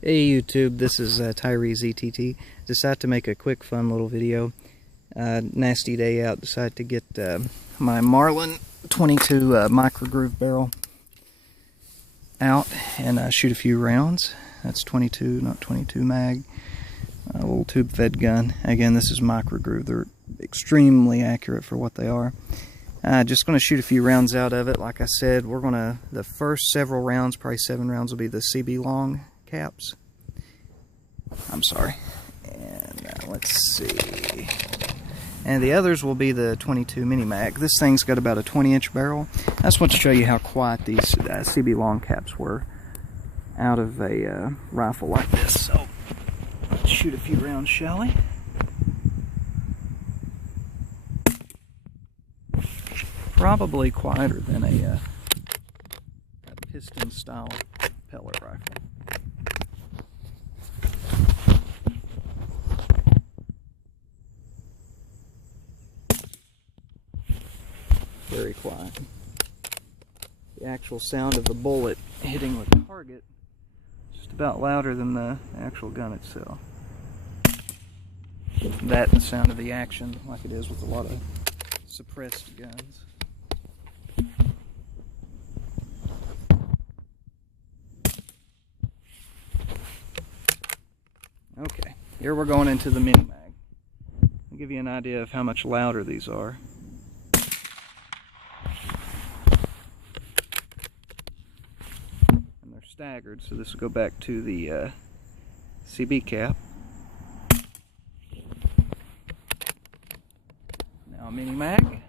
Hey YouTube, this is Tyree ZTT. Decided to make a quick fun little video. Nasty day out, decided to get my Marlin 22 micro groove barrel out and shoot a few rounds. That's 22, not 22 mag. A little tube fed gun. Again, this is micro groove. They're extremely accurate for what they are. Just going to shoot a few rounds out of it. Like I said, the first several rounds, probably 7 rounds, will be the CB long caps. I'm sorry. And let's see. And the others will be the 22 mini mag. This thing's got about a 20-inch barrel. I just want to show you how quiet these CB long caps were out of a rifle like this. So let's shoot a few rounds, shall we? Probably quieter than a piston style pellet rifle. Very quiet. The actual sound of the bullet hitting the target is just about louder than the actual gun itself. That and the sound of the action, like it is with a lot of suppressed guns. Okay, here we're going into the mini mag. I'll give you an idea of how much louder these are. And they're staggered, so this will go back to the CB cap. Now mini mag.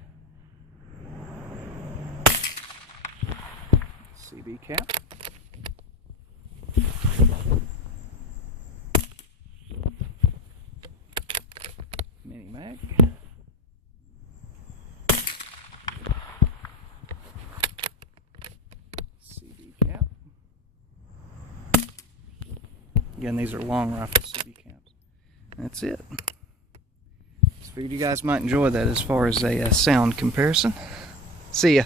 CB cap. Mini mag. CB cap. Again, these are long rifle CB caps. That's it. Just figured you guys might enjoy that as far as a sound comparison. See ya.